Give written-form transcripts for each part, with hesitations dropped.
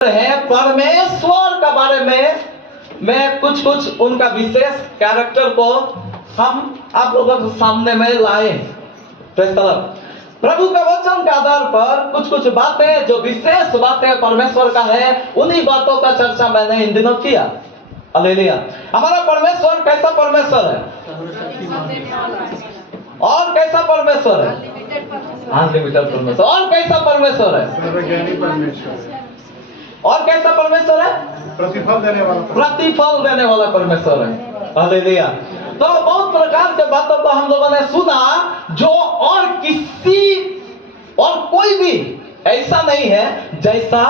है परमेश्वर के बारे में मैं कुछ उनका विशेष कैरेक्टर को हम आप लोगों के सामने में लाए। प्रभु के वचन के आधार पर कुछ बातें जो विशेष बातें परमेश्वर का है, उन्हीं बातों का चर्चा मैंने इन दिनों किया। हालेलुया। हमारा परमेश्वर कैसा परमेश्वर है और कैसा परमेश्वर है? अनलिमिटेड परमेश्वर। और कैसा परमेश्वर है? सर्वज्ञानी परमेश्वर। और कैसा परमेश्वर है? प्रतिफल देने वाला परमेश्वर है। हालेलुया। तो बहुत प्रकार के बातों को हम लोगों ने सुना जो और किसी और कोई भी ऐसा नहीं है जैसा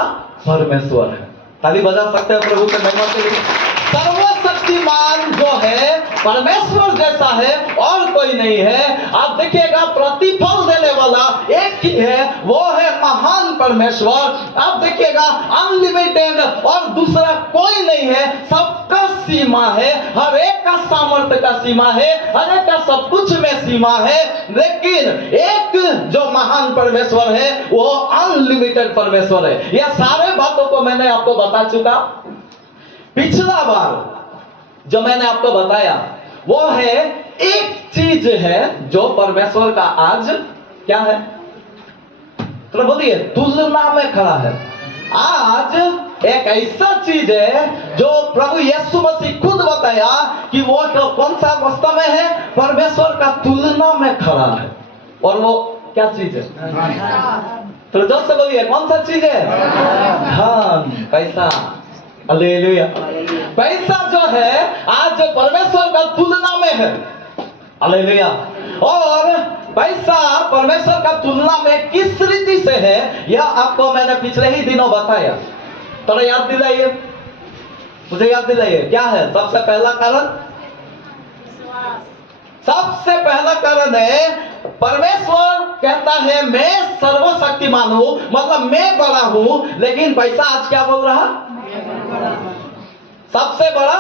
परमेश्वर है। ताली बजा सकते हैं प्रभु के महिमा के लिए। सर्वशक्तिमान जो है परमेश्वर जैसा है और कोई नहीं है। आप देखिएगा प्रतिफल देने वाला एक ही है, वो है महान परमेश्वर। आप देखिएगा अनलिमिटेड और दूसरा कोई नहीं है। सबका सीमा है, हर एक का सामर्थ्य का सीमा है, हर एक का सब कुछ में सीमा है। लेकिन एक जो महान परमेश्वर है वो अनलिमिटेड परमेश्वर है। यह सारे बातों को मैंने आपको बता चुका। पिछला बार जो मैंने आपको बताया वो है एक चीज है जो परमेश्वर का आज क्या है, तो बोलिए तुलना में खड़ा है। आज एक ऐसा चीज है जो प्रभु यीशु मसीह खुद बताया कि वो तो कौन सा वास्तव में है, परमेश्वर का तुलना में खड़ा है। और वो क्या चीज है? तो जोर से बोलिए कौन सा चीज है? धन, पैसा। हालेलुया। पैसा जो है आज परमेश्वर का तुलना में है। हालेलुया। और पैसा परमेश्वर का तुलना में किस रीति से है यह आपको मैंने पिछले ही दिनों बताया। थोड़ा याद दिलाइए, मुझे याद दिलाइए क्या है सबसे पहला कारण? सबसे पहला कारण है परमेश्वर कहता है मैं सर्वशक्तिमान हूं, मतलब मैं बड़ा हूं। लेकिन पैसा आज क्या बोल रहा? सबसे बड़ा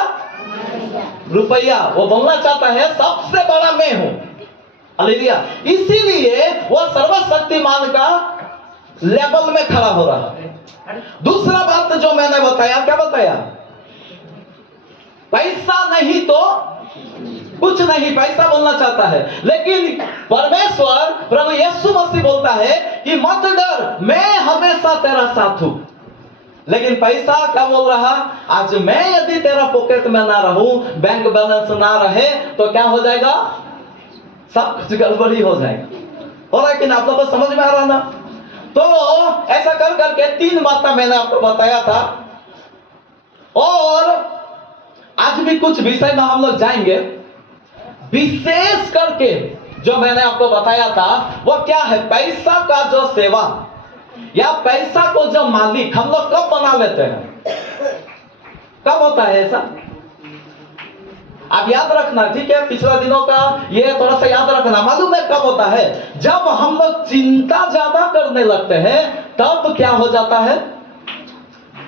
रुपया। वो बोलना चाहता है सबसे बड़ा मैं हूं। हालेलुया। इसीलिए वो सर्वशक्तिमान का लेवल में खड़ा हो रहा है। दूसरा बात जो मैंने बताया, क्या बताया? पैसा नहीं तो कुछ नहीं, पैसा बोलना चाहता है। लेकिन परमेश्वर प्रभु यीशु मसीह बोलता है कि मत डर, मैं हमेशा तेरा साथ हूं। लेकिन पैसा क्या बोल रहा? आज मैं यदि तेरा पॉकेट में ना रहूं, बैंक बैलेंस ना रहे तो क्या हो जाएगा? सब कुछ गड़बड़ी हो जाएगा। हो रहा है कि ना? आप लोगों को समझ में आ रहा ना? तो ऐसा कर करके तीन बातें मैंने आपको बताया था। और आज भी कुछ विषय में हम लोग जाएंगे। विशेष करके जो मैंने आपको बताया था वो क्या है? पैसा का जो सेवा या पैसा को जो मालिक हम लोग कब बना लेते हैं? कब होता है ऐसा? आप याद रखना, ठीक है? पिछला दिनों का ये थोड़ा सा याद रखना। मालूम है कब होता है? जब हम लोग चिंता ज्यादा करने लगते हैं तब क्या हो जाता है?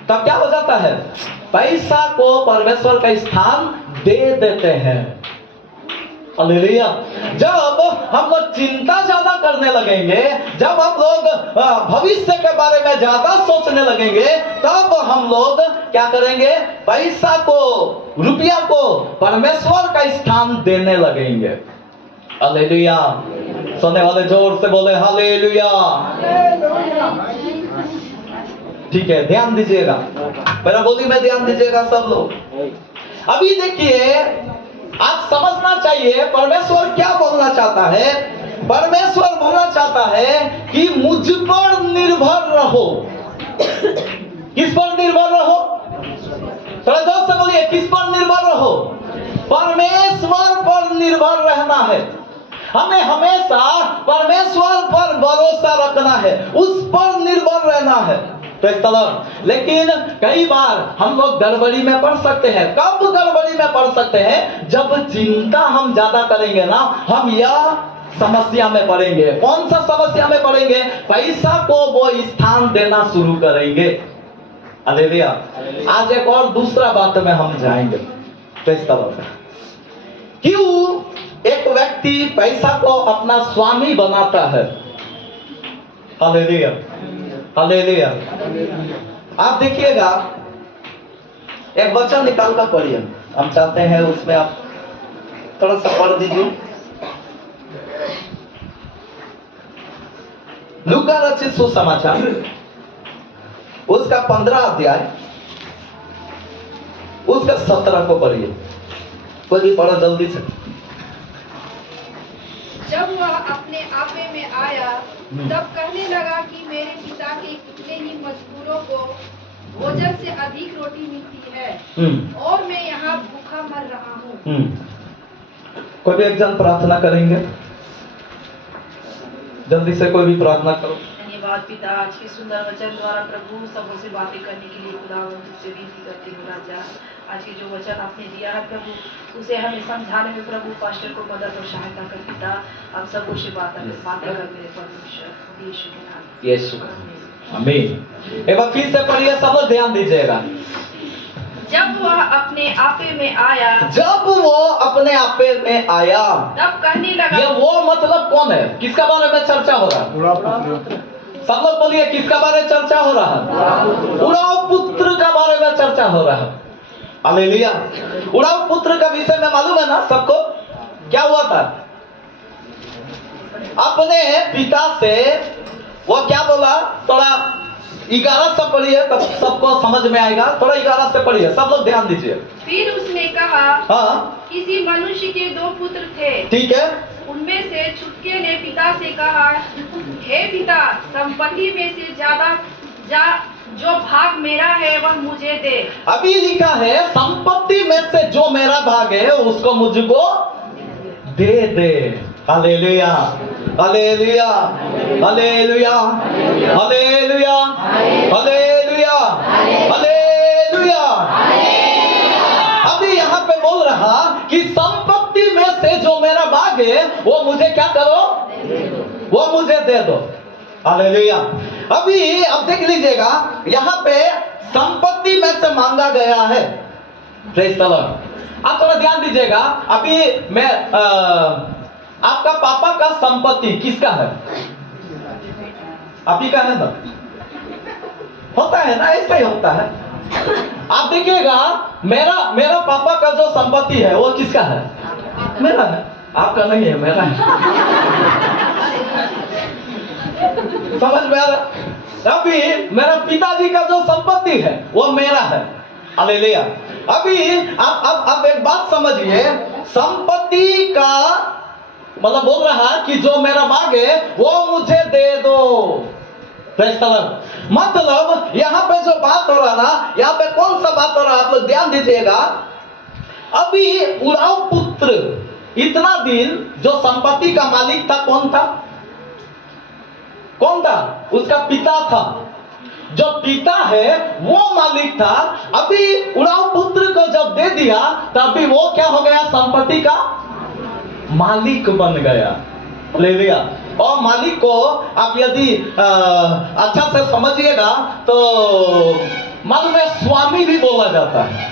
तब क्या हो जाता है? पैसा को परमेश्वर का स्थान दे देते हैं। हालेलुया। जब हम लोग चिंता ज्यादा करने लगेंगे, जब हम लोग भविष्य के बारे में ज्यादा सोचने लगेंगे, तब हम लोग क्या करेंगे? पैसा को, रुपया को परमेश्वर का स्थान देने लगेंगे। हालेलुया। सुनने वाले जोर से बोले हालेलुया। ठीक है, ध्यान दीजिएगा, मेरा बोली में ध्यान दीजिएगा सब लोग। अभी देखिए, आप समझना चाहिए परमेश्वर क्या बोलना चाहता है। परमेश्वर बोलना चाहता है कि मुझ पर निर्भर रहो। किस पर निर्भर रहो? थोड़ा जोर से बोलिए, किस पर निर्भर रहो? परमेश्वर पर निर्भर रहना है। हमें हमेशा परमेश्वर पर भरोसा रखना है, उस पर निर्भर रहना है। लेकिन कई बार हम लोग गड़बड़ी में पड़ सकते हैं। कब गड़बड़ी में पड़ सकते हैं? जब चिंता हम ज्यादा करेंगे ना, हम यह समस्या में पड़ेंगे। कौन सा समस्या में पड़ेंगे? पैसा को वो स्थान देना शुरू करेंगे। हालेलुया। आज एक और दूसरा बात में हम जाएंगे। क्यों एक व्यक्ति पैसा को अपना स्वामी बनाता है? हालेलुया। हालेलुया। आप देखिएगा, एक वचन निकाल कर पढ़िए, हम चाहते हैं उसमें आप थोड़ा सा पढ़ दीजिए। लूका रचित सुसमाचार उसका 15 अध्याय उसका 17 को पढ़िए, कोई भी पढ़ो जल्दी से। जब वह अपने आपे में आया तब कहने लगा कि मेरे पिता के कितने ही मजदूरों को भोजन से अधिक रोटी मिलती है और मैं यहाँ भूखा मर रहा हूँ। कोई भी एक जन प्रार्थना करेंगे, जल्दी से कोई भी प्रार्थना करो। धन्यवाद पिता, आज के सुंदर वचन द्वारा प्रभु सबों से बातें करने के लिए खुदावंद तुझसे विनती करती हूँ राजा। आज के जो वचन आपने दिया है प्रभु, उसे हमें समझाने में प्रभु पास्टर को मदद और सहायता कर पिता। आप सबों से बातें कर मेरे परमेश्वर यीशु के नाम। यीशु का आमीन। एक बार फिर से पढ़िए, सब लोग ध्यान दीजिएगा। जब वह अपने आपे में आया, जब वो अपने आपे में आया, तब कहने लगा। ये वो मतलब कौन है, किसका बारे में चर्चा हो रहा है? बुरा पुत्र। सब लोग बोलिए, किसका बारे में चर्चा हो रहा है? उड़ाऊ पुत्र का बारे में चर्चा हो रहा है। हालेलुया। उड़ाऊ पुत्र का विषय में मालूम है ना सबको, क्या हुआ था? अपने पिता से वो क्या बोला, थोड़ा 11 से पढ़िए तब सबको समझ में आएगा। थोड़ा 11 से पढ़िए, सब लोग ध्यान दीजिए। फिर उसने कहा, हाँ, किसी मनुष्य के 2 पुत्र थे। ठीक है। उनमें से छुटके ने पिता से कहा, हे पिता, संपत्ति में से ज्यादा जो भाग मेरा है वह मुझे दे। अभी लिखा है, संपत्ति में से जो मेरा भाग है उसको मुझको दे दे। Hallelujah, hallelujah, hallelujah, hallelujah, hallelujah, hallelujah. अभी यहाँ पे बोल रहा कि संपत्ति में से जो मेरा भाग है वो मुझे क्या करो, वो मुझे दे दो। हालेलुया। अभी अब देख लीजिएगा, यहाँ पे संपत्ति में से मांगा गया है। Praise the Lord. आप थोड़ा ध्यान दीजिएगा। अभी मैं आपका पापा का संपत्ति किसका है? आप ही का है ना? होता है ना, ऐसा ही होता है। आप देखिएगा, मेरा पापा का जो संपत्ति है वो किसका है? मेरा है। आपका नहीं है, मेरा है। समझ में आ रहा? अभी मेरा पिताजी का जो संपत्ति है वो मेरा है। हालेलुया। अभी अब एक बात समझिए, संपत्ति का मतलब बोल रहा कि जो मेरा भाग है वो मुझे दे दो। मतलब यहाँ पे जो बात हो रहा ना, यहाँ पे कौन सा बात हो रहा है आप लोग ध्यान दीजिएगा। अभी उड़ाऊ पुत्र इतना दिन जो संपत्ति का मालिक था, कौन था? कौन था? उसका पिता था। जो पिता है वो मालिक था। अभी उड़ाऊ पुत्र को जब दे दिया तभी वो क्या हो गया? संपत्ति का मालिक बन गया। ले लिया। और मालिक को आप यदि अच्छा से समझिएगा तो मालूम है, स्वामी भी बोला जाता है।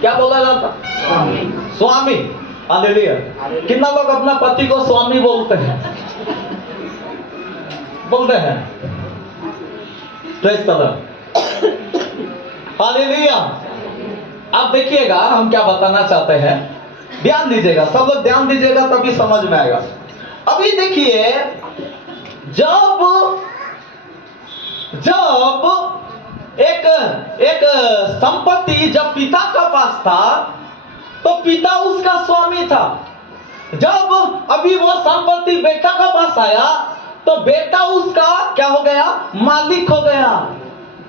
क्या बोला जाता? स्वामी। हालेलुया। कितना लोग अपना पति को स्वामी बोलते हैं? बोलते हैं। Praise the Lord. हालेलुया। अब देखिएगा हम क्या बताना चाहते हैं, ध्यान दीजिएगा, सब लोग ध्यान दीजिएगा तभी समझ में आएगा। अभी देखिए, जब एक संपत्ति जब पिता का पास था तो पिता उसका स्वामी था। जब अभी वो संपत्ति बेटा का पास आया तो बेटा उसका क्या हो गया? मालिक हो गया।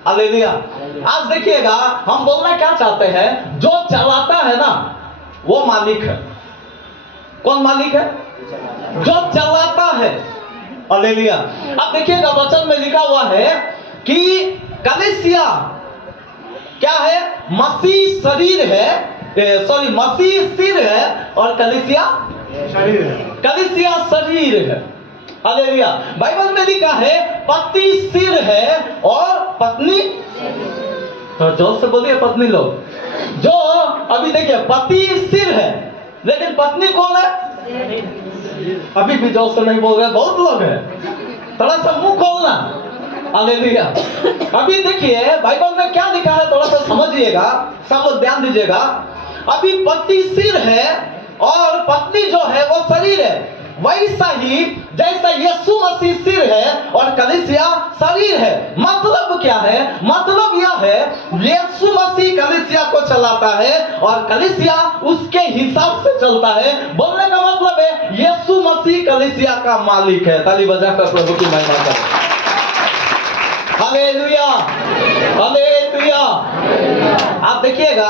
हालेलुया। आज देखिएगा, हम बोलना क्या चाहते हैं, जो चलाता है ना वो मालिक है। कौन मालिक है? जो चलाता है। हालेलुया। अब देखिएगा, वचन में लिखा हुआ है कि कलीसिया क्या है? मसीह शरीर है, सॉरी, मसीह सिर है और कलीसिया शरीर है। कलीसिया शरीर है। हालेलुया। बाइबल में लिखा है पति सिर है और पत्नी, तो जोर से बोलिए पत्नी लोग। जो अभी देखिए, पति सिर है लेकिन पत्नी कौन है? अभी भी जोर से नहीं बोल रहे, बहुत लोग हैं। थोड़ा सा मुंह खोलना। हालेलुया। अभी देखिए बाइबल में क्या लिखा है, थोड़ा सा समझिएगा, सब लोग ध्यान दीजिएगा। अभी पति सिर है और पत्नी जो है वो शरीर है। वैसा ही जैसा यीशु मसीह सिर है और कलीसिया शरीर है। मतलब क्या है? मतलब यह है यीशु मसीह कलीसिया को चलाता है और कलीसिया उसके हिसाब से चलता है। बोलने का मतलब है यीशु मसीह कलीसिया का मालिक है। ताली बजाकर प्रभु की महिमा करें। Hallelujah, hallelujah. आप देखिएगा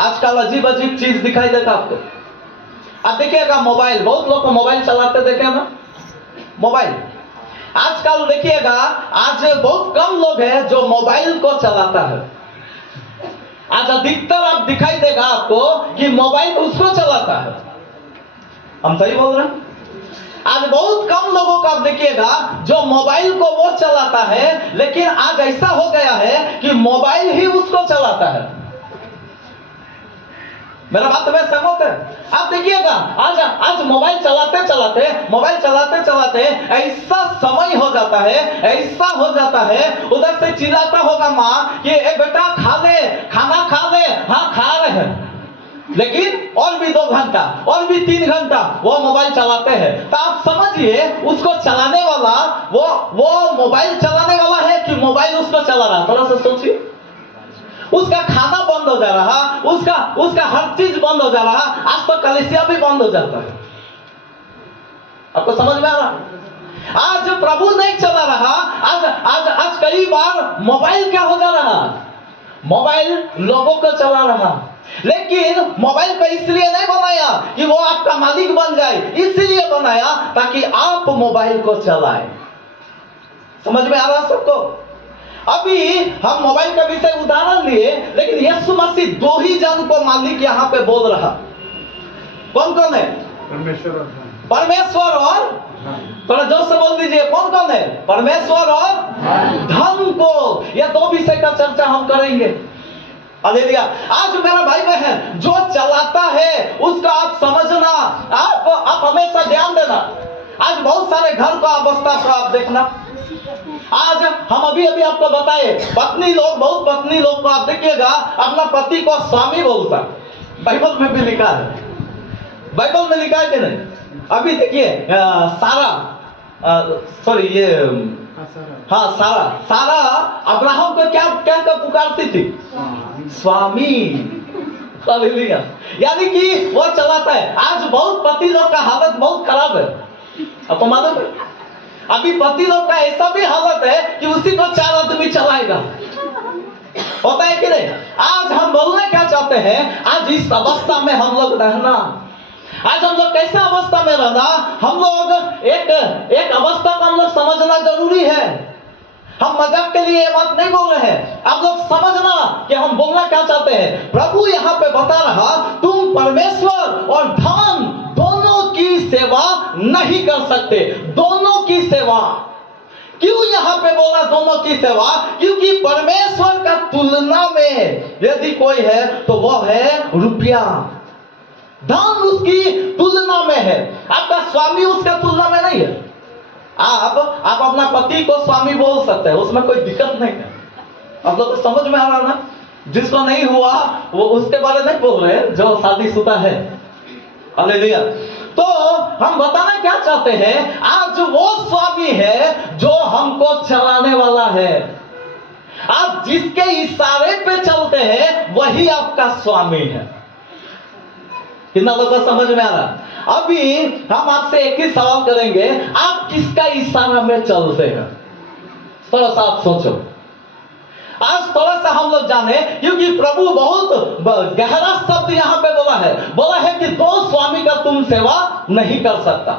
आजकल अजीब अजीब चीज दिखाई देता आपको। आप देखिएगा मोबाइल, बहुत लोग को मोबाइल चलाते देखे ना, मोबाइल। आजकल देखिएगा आज बहुत कम लोग हैं जो मोबाइल को चलाता है। आज अधिकतर आप दिखाई देगा आपको कि मोबाइल उसको चलाता है। हम सही बोल रहे हैं? आज बहुत कम लोगों को आप देखिएगा जो मोबाइल को वो चलाता है, लेकिन आज ऐसा हो गया है कि मोबाइल ही उसको चलाता है। मेरा बात में सहमत है? आप देखिएगा आज मोबाइल चलाते चलाते ऐसा समय हो जाता है, ऐसा हो जाता है, उधर से चिल्लाता होगा माँ कि ए बेटा खा ले, खाना खा ले। हाँ खा रहे हैं, लेकिन और भी 2 घंटा और भी 3 घंटा वो मोबाइल चलाते हैं। तो आप समझिए उसको चलाने वाला वो मोबाइल चलाने वाला है कि मोबाइल उसको चला रहा? थोड़ा सा सोचिए। उसका खाना बंद हो जा रहा, उसका हर चीज बंद हो जा रहा। आज तो कलीसिया भी बंद हो जाता है। आपको समझ में आ रहा? आज प्रभु नहीं चला रहा। आज कई बार मोबाइल क्या हो जा रहा? मोबाइल लोगों को चला रहा। लेकिन मोबाइल को इसलिए नहीं बनाया कि वो आपका मालिक बन जाए, इसलिए बनाया ताकि आप मोबाइल को चलाएं। समझ में आ रहा सबको? अभी हम मोबाइल का विषय उदाहरण लिए, लेकिन यीशु मसीह 2 ही जन को मालिक यहाँ पे बोल रहा। कौन कौन है? परमेश्वर और थोड़ा जोर से बोल दीजिए, कौन कौन है? परमेश्वर और धन को। यह 2 विषय का चर्चा हम करेंगे। हालेलुया। आज मेरा भाई बहन जो चलाता है उसका आप समझना, आप हमेशा ध्यान देना। आज बहुत सारे घर का अवस्था को आप देखना। आज हम अभी आपको बताए बहुत पत्नी लोग को आप देखिएगा अपना पति को स्वामी बोलता। बाइबल में भी लिखा है, बाइबल में लिखा है कि नहीं? अभी देखिए सारा अब्राहम को क्या पुकारती थी? स्वामी। हालेलुया। यानी कि वो चलाता है। आज बहुत पति लोग का हालत बहुत खराब है। आपको मालूम है? अभी पति लोग का ऐसा भी हालत है कि उसी को 4 आदमी चलाएगा। होता है कि नहीं? आज हम बोलना क्या चाहते हैं? आज इस अवस्था में हम लोग रहना। आज हम लोग कैसा अवस्था में रहना? हम लोग एक अवस्था को हम लोग समझना जरूरी है। हम मजाक के लिए ये बात नहीं बोल रहे हैं। आप लोग समझना कि हम बोलना क्या चाहते हैं। प्रभु यहाँ पे बता रहा तुम परमेश्वर और धन दोनों की सेवा नहीं कर सकते। दोनों की सेवा। क्यों यहाँ पे बोला दोनों की सेवा? क्योंकि परमेश्वर का तुलना में यदि कोई है तो वह है रुपया। धन उसकी तुलना में है। आपका स्वामी उसका तुलना में नहीं है। आप अपना पति को स्वामी बोल सकते हैं, उसमें कोई दिक्कत नहीं है। आप लोग को समझ में आ रहा ना? जिसको नहीं हुआ वो उसके बारे में बोल रहे हैं, जो शादीशुदा है। हालेलुया। तो हम बताना क्या चाहते हैं? आज वो स्वामी है जो हमको चलाने वाला है। आप जिसके इशारे पे चलते हैं वही आपका स्वामी है। कितना लोगों को समझ में आ रहा? अभी हम आपसे एक ही सवाल करेंगे, आप किसका इशारा में चलते हैं? थोड़ा सा आप सोचो। आज थोड़ा सा हम लोग जाने, क्योंकि प्रभु बहुत गहरा शब्द यहाँ पे बोला है कि 2 स्वामी का तुम सेवा नहीं कर सकता।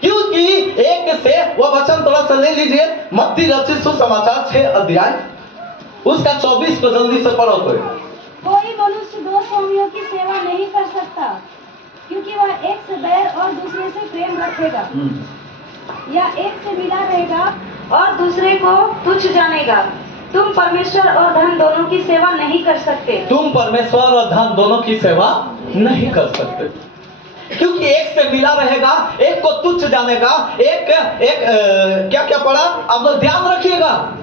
क्योंकि एक से वो वचन थोड़ा सा ले लीजिए, मत्ती रचित सुसमाचार 6 अध्याय उसका 24 को जल्दी से पढ़ो। कोई मनुष्य 2 स्वामियों की सेवा नहीं कर सकता, क्योंकि वह एक से बैर और दूसरे से प्रेम रखेगा, या एक से मिला रहेगा और दूसरे को तुच्छ जानेगा। तुम परमेश्वर और धन दोनों की सेवा नहीं कर सकते। तुम परमेश्वर और धन दोनों की सेवा नहीं कर सकते। क्योंकि एक से मिला रहेगा, एक को तुच्छ जानेगा, क्या क्या पढ़ा आप लोग ध्यान रखिएगा।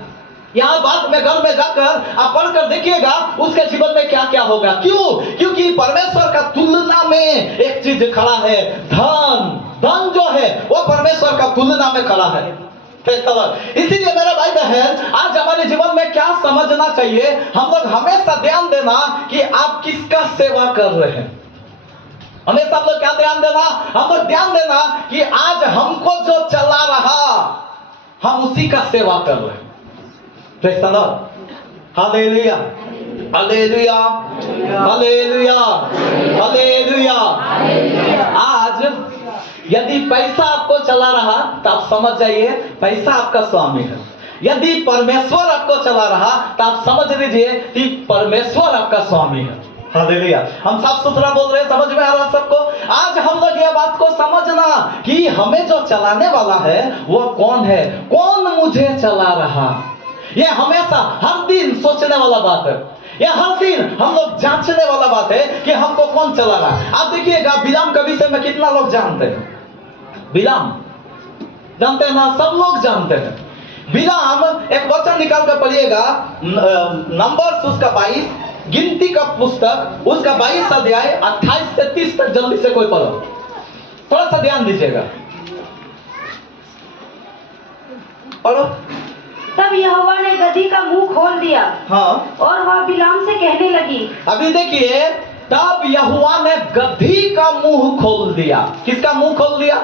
यहाँ बात में घर में जाकर आप पढ़कर देखिएगा उसके जीवन में क्या क्या होगा। क्यों? क्योंकि परमेश्वर का तुलना में एक चीज खड़ा है, धन जो है वो परमेश्वर का तुलना में खड़ा है। इसीलिए मेरा भाई बहन, आज हमारे जीवन में क्या समझना चाहिए, हम लोग हमेशा ध्यान देना कि आप किसका सेवा कर रहे हैं। हमेशा हम लोग क्या ध्यान देना, हम लोग ध्यान देना कि आज हमको जो चला रहा हम उसी का सेवा कर रहे हैं। Hallelujah, hallelujah, hallelujah, hallelujah. आज यदि पैसा आपको चला रहा तो आप समझ जाइए पैसा आपका स्वामी है। यदि परमेश्वर आपको चला रहा तो आप समझ लीजिए कि परमेश्वर आपका स्वामी है। हालेलुया। हम साफ सुथरा बोल रहे हैं, समझ में आ रहा सबको। आज हम लोग ये बात को समझना कि हमें जो चलाने वाला है वो कौन है, कौन मुझे चला रहा। ये हमेशा हर दिन सोचने वाला बात है, ये हर दिन हम लोग जांचने वाला बात है कि हमको कौन चला रहा। आप देखिएगा बिलाम के विषय में कितना लोग जानते हैं। बिलाम जानते हैं ना, सब लोग जानते हैं। बिलाम एक वचन निकाल कर पढ़िएगा, नंबर्स उसका 22, गिनती का पुस्तक उसका 22 अध्याय 28 से 30 तक। जल्दी से कोई पढ़ो, थोड़ा सा ध्यान दीजिएगा, पढ़ो। तब यहोवा ने गदही का मुंह खोल दिया, हाँ, और वह बिलाम से कहने लगी। अभी देखिए, तब यहोवा ने गदही का मुंह खोल दिया। किसका मुंह खोल दिया?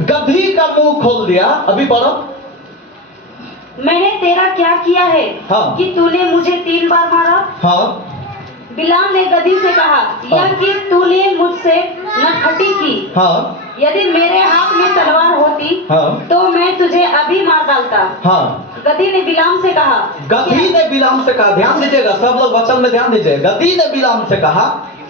गदही का मुंह खोल दिया। अभी पढ़ो। मैंने तेरा क्या किया है, हाँ, कि तूने मुझे 3 बार मारा? हाँ। बिलाम ने गदही से कहा, यह कि तूने मुझसे नटखटी की। हाँ, यदि मेरे हाथ में तलवार होती, हाँ, तो मैं तुझे अभी मार डालता। हाँ। गदही ने बिलाम से कहा, गदही ने बिलाम से कहा, ध्यान दीजिएगा सब लोग, वचन में ध्यान दीजिए। गदही ने बिलाम से कहा,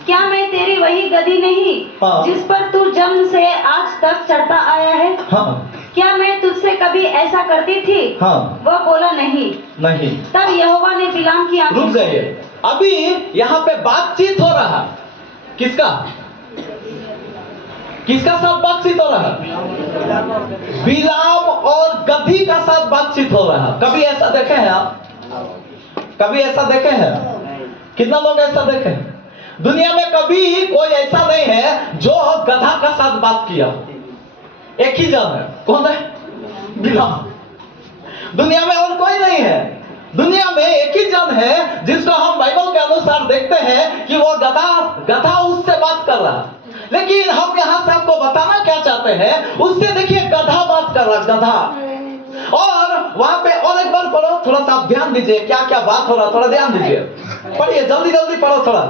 क्या मैं तेरी वही गदही नहीं, हाँ, जिस पर तू जन्म से आज तक चढ़ता आया है? हाँ, क्या मैं तुझसे कभी ऐसा करती थी? हाँ। वह बोला, नहीं। नहीं। तब यहोवा ने बिलाम की आंखें, रुक जाइए, अभी यहाँ पे बातचीत हो रहा। किसका साथ बातचीत हो रहा? बिलाम और गदही का साथ बातचीत हो रहा। कभी ऐसा देखे हैं आप? कभी ऐसा देखे हैं? कितना लोग ऐसा देखे हैं? दुनिया में कभी कोई ऐसा नहीं है जो गधा का साथ बात किया। एक ही जन है, कौन है? बिलाम। दुनिया में और कोई नहीं है। दुनिया में एक ही जन है जिसको हम बाइबल के अनुसार देखते हैं कि वो गधा उससे बात कर रहा। लेकिन हम यहाँ से आपको बताना क्या चाहते हैं, उससे देखिए गधा बात कर रहा, गधा। और वहां पे और एक बार पढ़ो, थोड़ा सा आप ध्यान दीजिए क्या क्या बात हो रहा, थोड़ा ध्यान दीजिए, पढ़िए, जल्दी जल्दी पढ़ो थोड़ा।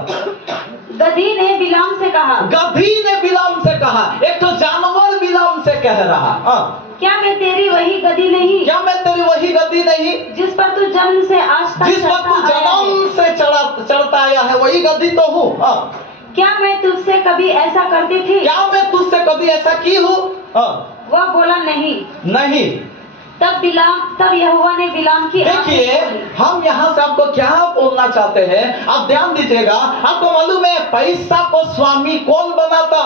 गदही ने बिलाम से कहा, गदही ने बिलाम से कहा, एक तो जानवर बिलाम से कह रहा, क्या मैं तेरी वही गदही नहीं, क्या मैं तेरी वही गदही नहीं, जिस पर तू जन्म से आज तक जिस पर तू जन्म से चढ़ता आया है, वही गदही तो हूँ। क्या मैं तुझसे कभी ऐसा करती थी? क्या मैं तुझसे कभी ऐसा की हूँ? वह बोला, नहीं। नहीं। तब यहोवा ने बिलाम की देखिए, हम यहाँ से आपको क्या बोलना चाहते हैं, आप ध्यान दीजिएगा। आपको मालूम है पैसा को स्वामी कौन बनाता?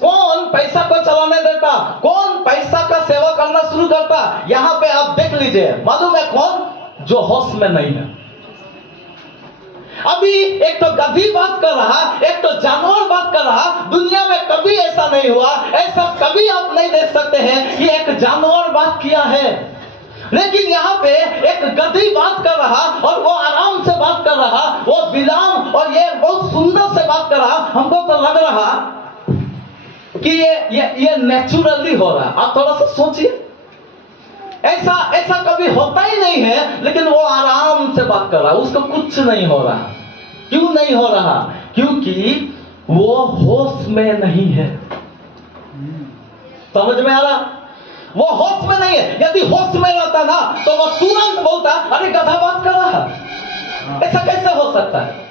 कौन पैसा को चलाने देता? कौन पैसा का सेवा करना शुरू करता? यहाँ पे आप देख लीजिए, मालूम है कौन? जो होश में नहीं है। अभी एक तो गधी बात कर रहा, एक तो जानवर बात कर रहा। दुनिया में कभी ऐसा नहीं हुआ, ऐसा कभी आप नहीं देख सकते हैं कि एक जानवर बात किया है। लेकिन यहाँ पे एक गधी बात कर रहा और वो आराम से बात कर रहा, वो बिलाम, और ये बहुत सुंदर से बात कर रहा। हमको तो लग रहा कि ये नेचुरली हो रहा। आप थोड़ा सा सोचिए, ऐसा कभी होता ही नहीं है, लेकिन वो आराम से बात कर रहा, उसको कुछ नहीं हो रहा। क्यों नहीं हो रहा? क्योंकि वो होश में नहीं है। समझ में आ रहा? वो होश में नहीं है। यदि होश में रहता ना तो वो तुरंत बोलता, अरे गधा बात कर रहा। ऐसा कैसे हो सकता है?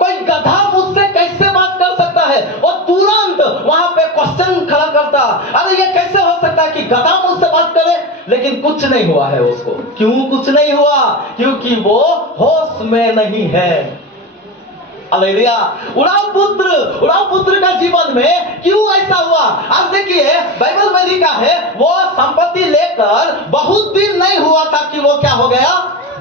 कोई गधा मुझसे कैसे बात कर सकता है? और तुरंत वहां पे क्वेश्चन खड़ा करता, अरे ये कैसे हो सकता है कि गधा मुझसे बात करे? लेकिन कुछ नहीं हुआ है उसको। क्यों कुछ नहीं हुआ? क्योंकि वो होश में नहीं है। हालेलुया। उड़ाऊ पुत्र का जीवन में क्यों ऐसा हुआ? आज देखिए बाइबल में लिखा है वो संपत्ति लेकर बहुत दिन नहीं हुआ था कि वो क्या हो गया,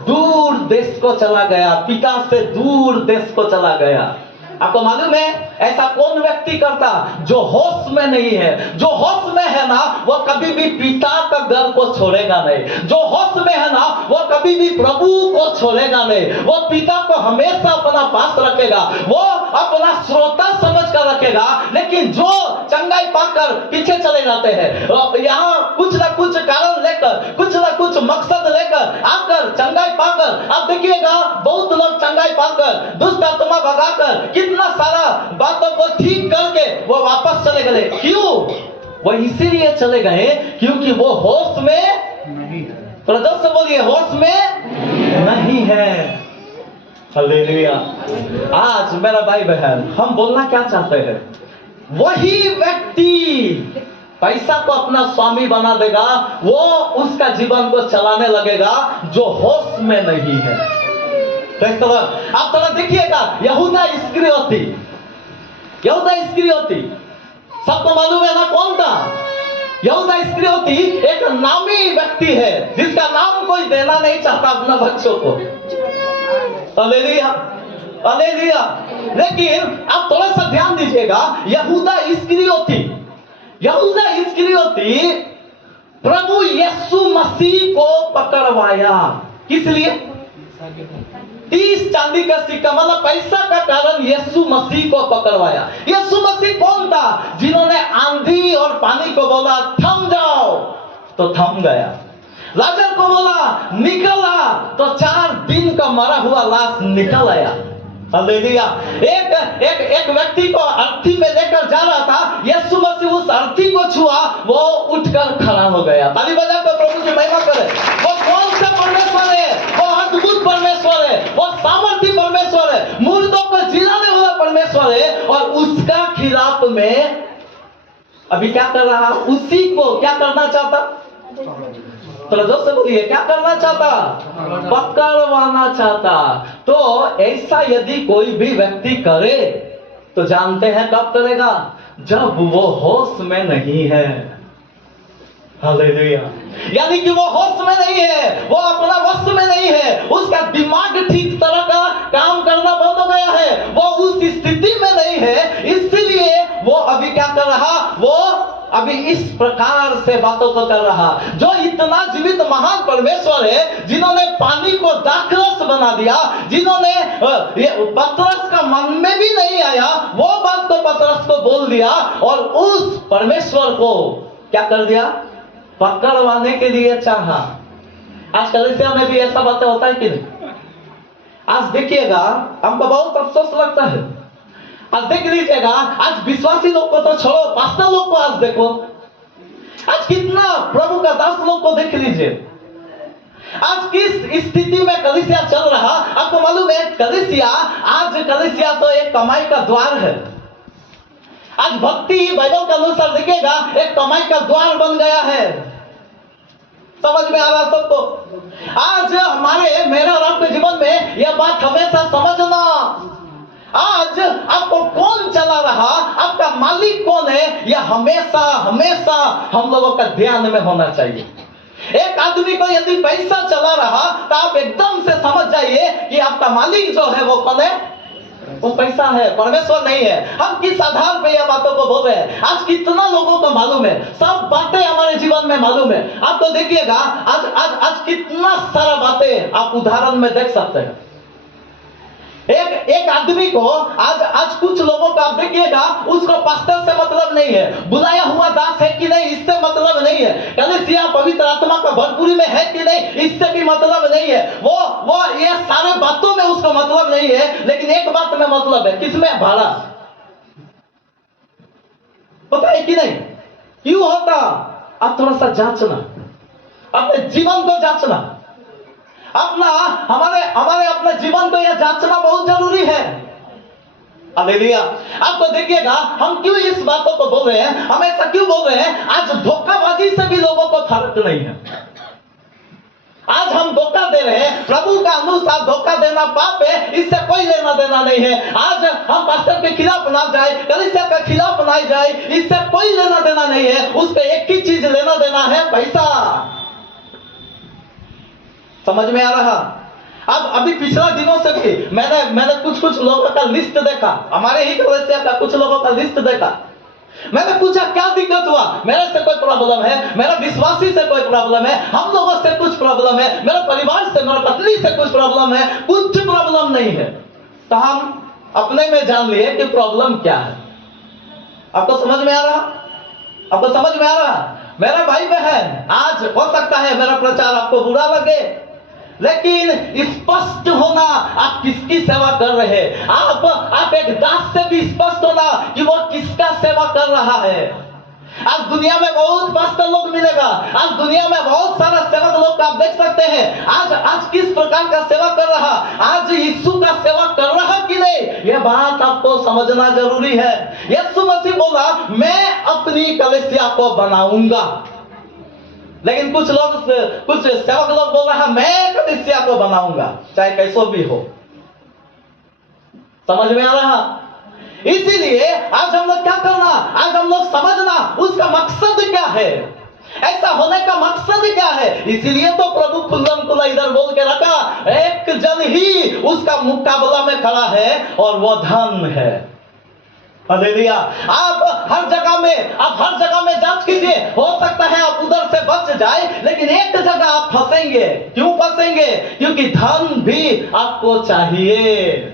दूर देश को चला गया, पिता से दूर देश को चला गया। आपको मालूम है ऐसा कौन व्यक्ति करता जो होश में नहीं है? जो होश में है ना वो कभी भी पिता का घर को छोड़ेगा नहीं। जो होश में है ना वो कभी भी प्रभु को छोड़ेगा नहीं। वो पिता को हमेशा अपना पास रखेगा, वो अपना श्रोता समझ कर रखेगा। लेकिन जो चंगाई पाकर पीछे चले जाते हैं, यहाँ कुछ ना कुछ कारण लेकर, कुछ ना कुछ मकसद लेकर आकर चंगाई पाकर, आप देखिएगा बहुत लोग चंगाई पाकर दुष्ट आत्मा भगाकर कितना सारा बातों को ठीक करके वो वापस चले गए। क्यों? वो इसीलिए चले गए क्योंकि वो होश में नहीं है। प्रदर्श से बोलिए, होश में नहीं है। हालेलुया। आज मेरा भाई बहन, हम बोलना क्या चाहते हैं? वही व्यक्ति पैसा को अपना स्वामी बना देगा, वो उसका जीवन को चलाने लगेगा जो होश में नहीं है। आप थोड़ा देखिएगा, यहूदा इस्करियोती सबको मालूम है ना कौन था? यहूदा इस्करियोती एक नामी व्यक्ति है जिसका नाम कोई देना नहीं चाहता अपना बच्चों को। Hallelujah, hallelujah. लेकिन आप थोड़ा सा ध्यान दीजिएगा, यहूदा इस्करियोती प्रभु यीशु मसीह को पकड़वाया। किस लिए? 30 चांदी का सिक्का, मतलब पैसा का कारण यीशु मसीह को पकड़वाया। यीशु मसीह कौन था? जिन्होंने आंधी और पानी को बोला थम जाओ तो थम गया, लाजर को बोला निकला तो 4 दिन का मरा हुआ लाश निकल आया। हालेलुया। एक व्यक्ति को अर्थी में लेकर जा रहा था, यीशु मसीह उस अर्थी को छुआ, वो उठकर खड़ा हो गया। ताली बजाकर प्रभु की महिमा करें। वो कौन सा परमेश्वर है? वो अद्भुत परमेश्वर है, वो सामर्थी परमेश्वर है, मुर्दों को जिलाने वाला परमेश्वर है। और उसका खिलाफ में अभी क्या कर रहा? उसी को क्या करना चाहता? तो जोर से बोलिए, क्या करना चाहता? पकड़वाना चाहता। तो ऐसा यदि कोई भी व्यक्ति करे तो जानते हैं कब करेगा? जब वो होश में नहीं है। हालेलुया। यानी कि वो होश में नहीं है, वो अपना वश में नहीं है, उसका दिमाग ठीक तरह का काम करना बंद हो गया है, वो उस स्थिति में नहीं है। इसलिए वो अभी क्या कर रहा? वो अभी इस प्रकार से बातों को कर रहा। जो इतना जीवित महान परमेश्वर है, जिन्होंने पानी को दाखरस बना दिया, जिन्होंने पतरस का मन में भी नहीं आया वो बात को पतरस को बोल दिया, और उस परमेश्वर को क्या कर दिया? पकड़वाने के लिए चाहा। आज कलीसिया में भी ऐसा बातें होता है कि नहीं? आज देखिएगा, हमको बहुत अफसोस लगता है। आज देख लीजिएगा, आज विश्वासी लोग को तो छोड़ो, पास्टर लोग को आज देखो, आज कितना प्रभु का दास लोग को देख लीजिए, आज किस स्थिति में कलीसिया चल रहा। आपको मालूम है कलीसिया, आज कलीसिया तो एक कमाई का द्वार है। आज भक्ति बाइबल के अनुसार देखिएगा एक कमाई का द्वार बन गया है। समझ में आ रहा सबको? आज हमारे मेरे और आपके जीवन में यह बात हमेशा समझना, आज आपको कौन चला रहा, आपका मालिक कौन है, यह हमेशा हमेशा हम लोगों का ध्यान में होना चाहिए। एक आदमी को यदि पैसा चला रहा तो आप एकदम से समझ जाइए कि आपका मालिक जो है वो कौन है? वो पैसा है, परमेश्वर नहीं है। हम किस आधार पे यह बातों को बोल रहे हैं? आज कितना लोगों को मालूम है, सब बातें हमारे जीवन में मालूम है। आप तो देखिएगा आज आज आज कितना सारा बातें आप उदाहरण में देख सकते हैं। एक आदमी को आज कुछ लोगों का आप देखिएगा, उसको पास्टर से मतलब नहीं है, बुलाया हुआ दास है कि नहीं इससे मतलब नहीं है, कलीसिया पवित्र आत्मा का भरपूरी में है कि नहीं इससे भी मतलब नहीं है, वो ये सारे बातों में उसको मतलब नहीं है। लेकिन एक बात में मतलब है, किसमें? भाड़ा। पता है कि नहीं क्यों होता? आप थोड़ा सा जांचना, अपने जीवन को जांचना, हमारे अपने जीवन को यह जांचना बहुत जरूरी है। हालेलुया। आपको देखिएगा हम क्यों इस बातों को बोल रहे हैं, हमेशा क्यों बोल रहे हैं? आज धोखाबाजी से भी लोगों को फर्क नहीं है। आज हम धोखा दे रहे हैं, प्रभु का अनुसार धोखा देना देना पाप है, इससे कोई लेना देना नहीं है। आज हम पास्टर के खिलाफ ना जाए, कलीसिया के खिलाफ ना जाए, इससे कोई लेना देना नहीं है। उसको एक ही चीज लेना देना है, पैसा। समझ में आ रहा? अब अभी पिछला दिनों से भी मैंने कुछ लोगों का लिस्ट देखा, हमारे ही कलीसिया का कुछ लोगों का लिस्ट देखा। मैंने पूछा क्या दिक्कत हुआ? मेरे से कोई प्रॉब्लम है, मेरा विश्वासी से कोई प्रॉब्लम है, हम लोगों से कुछ प्रॉब्लम है, मेरे परिवार से, मेरी पत्नी से कुछ प्रॉब्लम है, कुछ प्रॉब्लम नहीं है। तो हम अपने में जान लिए कि प्रॉब्लम क्या है। आपको समझ में आ रहा? आपको समझ में आ रहा? मेरा भाई बहन, आज हो सकता है मेरा प्रचार आपको बुरा लगे, लेकिन स्पष्ट होना आप किसकी सेवा कर रहे हैं। आप एक दास से भी स्पष्ट होना कि वो किसका सेवा कर रहा है। आज दुनिया में बहुत पास्टर लोग मिलेगा, आज दुनिया में बहुत सारा सेवक लोग आप देख सकते हैं। आज किस प्रकार का सेवा कर रहा, आज यीशु का सेवा कर रहा कि नहीं, यह बात आपको समझना जरूरी है। यीशु मसीह बोला मैं अपनी कलीसिया को बनाऊंगा, लेकिन कुछ सेवक लोग बोल रहा मैं कलीसिया को बनाऊंगा, चाहे कैसो भी हो। समझ में आ रहा? इसीलिए आज हम लोग क्या करना, आज हम लोग समझना उसका मकसद क्या है, ऐसा होने का मकसद क्या है। इसीलिए तो प्रभु खुल्लम खुल्ला इधर बोल के रखा, एक जन ही उसका मुकाबला में खड़ा है और वो धन है। हालेलुया। आप हर जगह में जांच कीजिए, हो सकता है आप उधर से बच जाए, लेकिन एक जगह आप फंसेंगे। क्यों फंसेंगे? क्योंकि धन भी आपको चाहिए।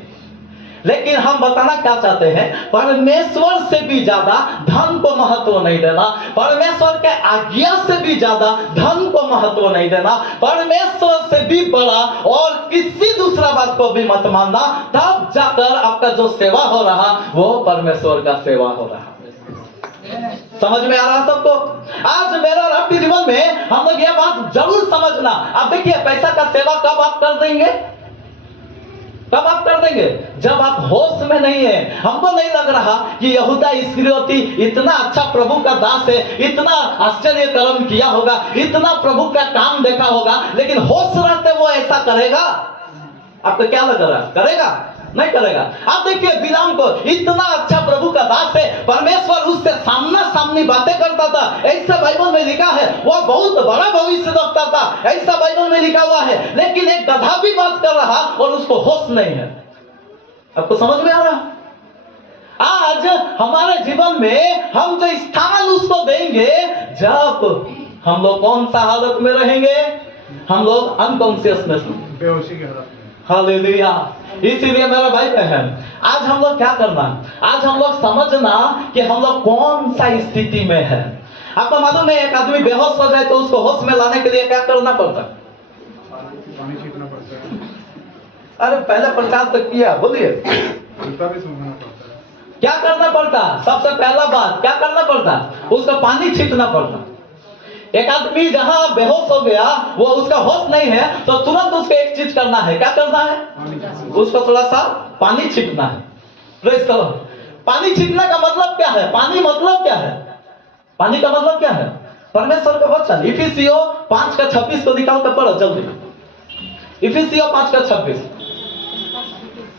लेकिन हम बताना क्या चाहते हैं, परमेश्वर से भी ज्यादा धन को महत्व नहीं देना, परमेश्वर के आज्ञा से भी ज्यादा धन को महत्व नहीं देना, परमेश्वर से भी बड़ा और किसी दूसरा बात को भी मत मानना। तब जाकर आपका जो सेवा हो रहा वो परमेश्वर का सेवा हो रहा। समझ में आ रहा सबको? आज मेरा और आपके जीवन में हम लोग यह बात जरूर समझना। आप देखिए, पैसा का सेवा कब आप कर देंगे? कब आप कर देंगे? जब आप होश में नहीं है। हमको नहीं लग रहा कि यहूदा इस्करियोती इतना अच्छा प्रभु का दास है, इतना आश्चर्य कर्म किया होगा, इतना प्रभु का काम देखा होगा, लेकिन होश रहते वो ऐसा करेगा? आपको क्या लग रहा? करेगा? नहीं करेगा। आप देखिए बिलाम को, इतना अच्छा प्रभु का दास है, परमेश्वर उससे सामना सामनी बातें करता था, ऐसा बाइबल में लिखा है। वो बहुत बड़ा भविष्य देखता था, ऐसा बाइबल में लिखा हुआ है। लेकिन एक गधा भी बात कर रहा और उसको होश नहीं है। आपको समझ में आ रहा? आज हमारे जीवन में हम जो स्थान उसको देंगे, जब हम लोग कौन सा हालत में रहेंगे? हम लोग अनकॉन्शियसनेस में, बेहोशी की हालत में। हालेलुया। इसीलिए मेरा भाई बहन, आज हम लोग क्या करना, आज हम लोग समझना कि हम लोग कौन सा स्थिति में है। आपको मालूम है, एक आदमी बेहोश हो जाए तो उसको होश में लाने के लिए क्या करना पड़ता है? पानी छींटना पड़ता है। अरे पहले प्रचार तो किया, बोलिए जूता भी सूंघना पड़ता है। क्या करना पड़ता? सबसे पहला बात क्या करना पड़ता? उसका पानी छींटना पड़ता। एक आदमी जहां बेहोश हो गया, वो उसका होश नहीं है, तो तुरंत उसको एक चीज करना है। क्या करना है? उसको थोड़ा सा पानी छींटना है। प्रेज़ करो। पानी छींटने का मतलब क्या है? पानी मतलब क्या है? पानी का मतलब क्या है? परमेश्वर का वचन इफिसियों 5:26 को निकाल कर पढ़ो जल्दी। इफिसियों 5:26